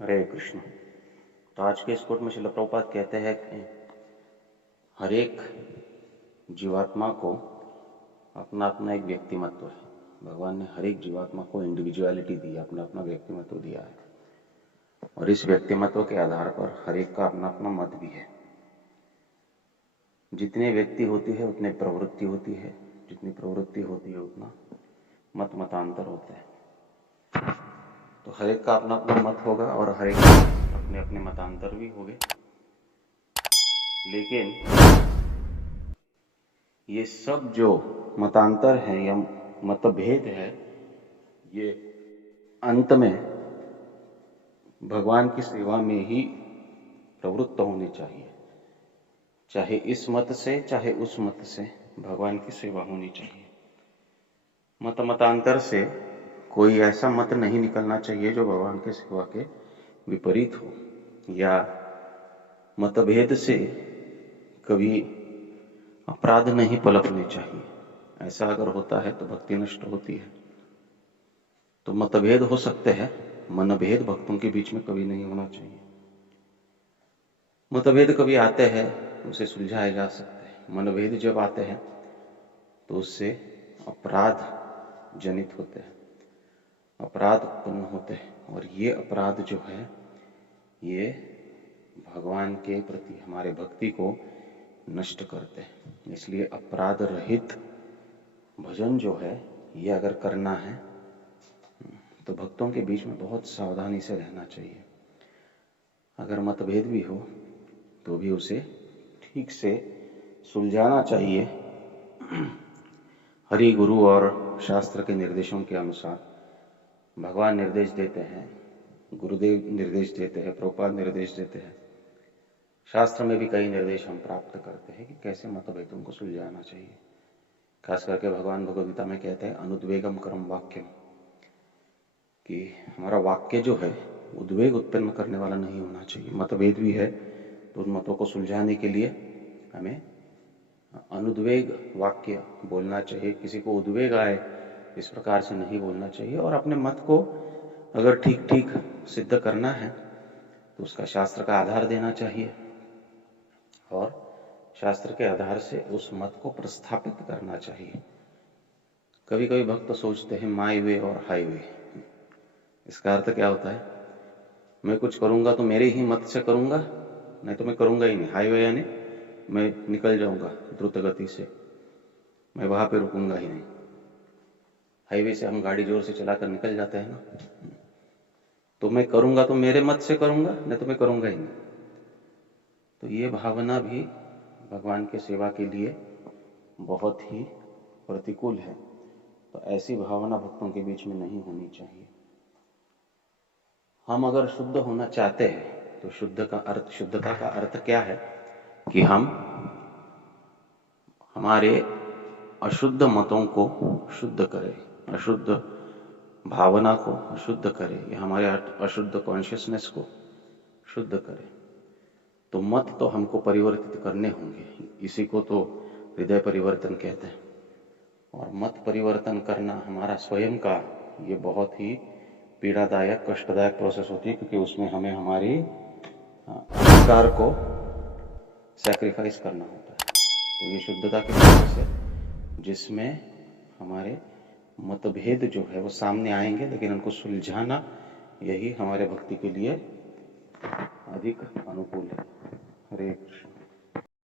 हरे कृष्ण। तो आज के इस कोट में श्रील प्रभुपाद कहते हैं कि हर एक जीवात्मा को अपना अपना एक व्यक्तिमत्व है। भगवान ने हर एक जीवात्मा को इंडिविजुअलिटी दी, अपना अपना व्यक्तिमत्व दिया है और इस व्यक्तिमत्व के आधार पर हर एक का अपना अपना मत भी है। जितने व्यक्ति होती है उतने प्रवृत्ति होती है, जितनी प्रवृत्ति होती है उतना मतांतर होते हैं। तो हर एक का अपना अपना मत होगा और हर एक अपने अपने मतांतर भी होंगे, लेकिन ये सब जो मतांतर है या मतभेद है, ये अंत में भगवान की सेवा में ही प्रवृत्त होने चाहिए। चाहे इस मत से चाहे उस मत से भगवान की सेवा होनी चाहिए। मतांतर से कोई ऐसा मत नहीं निकलना चाहिए जो भगवान के सेवा के विपरीत हो, या मतभेद से कभी अपराध नहीं पलकने चाहिए। ऐसा अगर होता है तो भक्ति नष्ट होती है। तो मतभेद हो सकते हैं, मनभेद भक्तों के बीच में कभी नहीं होना चाहिए। मतभेद कभी आते हैं, उसे सुलझाए जा सकते हैं। मनभेद जब आते हैं तो उससे अपराध जनित होते हैं, अपराध उत्पन्न होते हैं, और ये अपराध जो है ये भगवान के प्रति हमारे भक्ति को नष्ट करते हैं। इसलिए अपराध रहित भजन जो है ये अगर करना है तो भक्तों के बीच में बहुत सावधानी से रहना चाहिए। अगर मतभेद भी हो तो भी उसे ठीक से सुलझाना चाहिए। हरि गुरु और शास्त्र के निर्देशों के अनुसार भगवान निर्देश देते हैं, गुरुदेव निर्देश देते हैं, प्रभुपाद निर्देश देते हैं। शास्त्र में भी कई निर्देश हम प्राप्त करते हैं कि कैसे मतभेदों को सुलझाना चाहिए। खास करके भगवान भगवद गीता में कहते हैं अनुद्वेगम कर्म वाक्यम, कि हमारा वाक्य जो है उद्वेग उत्पन्न करने वाला नहीं होना चाहिए। मतभेद भी है तो उन मतों को सुलझाने के लिए हमें अनुद्वेग वाक्य बोलना चाहिए। किसी को उद्वेग आए इस प्रकार से नहीं बोलना चाहिए, और अपने मत को अगर ठीक ठीक सिद्ध करना है तो उसका शास्त्र का आधार देना चाहिए और शास्त्र के आधार से उस मत को प्रस्थापित करना चाहिए। कभी कभी भक्त सोचते हैं माई वे और हाईवे। इसका अर्थ क्या होता है? मैं कुछ करूंगा तो मेरे ही मत से करूंगा, नहीं तो मैं करूंगा ही नहीं। हाईवे यानी मैं निकल जाऊंगा द्रुत गति से, मैं वहां पे रुकूंगा ही नहीं। हाईवे से हम गाड़ी जोर से चलाकर निकल जाते हैं ना, तो मैं करूंगा तो मेरे मत से करूंगा, नहीं तो मैं करूंगा ही नहीं। तो ये भावना भी भगवान के सेवा के लिए बहुत ही प्रतिकूल है। तो ऐसी भावना भक्तों के बीच में नहीं होनी चाहिए। हम अगर शुद्ध होना चाहते हैं तो शुद्धता का अर्थ क्या है? कि हम हमारे अशुद्ध मतों को शुद्ध करें, अशुद्ध भावना को शुद्ध करें, या हमारे अशुद्ध कॉन्शियसनेस को शुद्ध करें। तो मत तो हमको परिवर्तित करने होंगे, इसी को तो हृदय परिवर्तन कहते हैं। और मत परिवर्तन करना हमारा स्वयं का ये बहुत ही पीड़ादायक कष्टदायक प्रोसेस होती है, क्योंकि उसमें हमें हमारी अहंकार को सैक्रिफाइस करना होता है। तो ये शुद्धता की प्रोसेस है जिसमें हमारे मतभेद जो है वो सामने आएंगे, लेकिन उनको सुलझाना यही हमारे भक्ति के लिए अधिक अनुकूल है।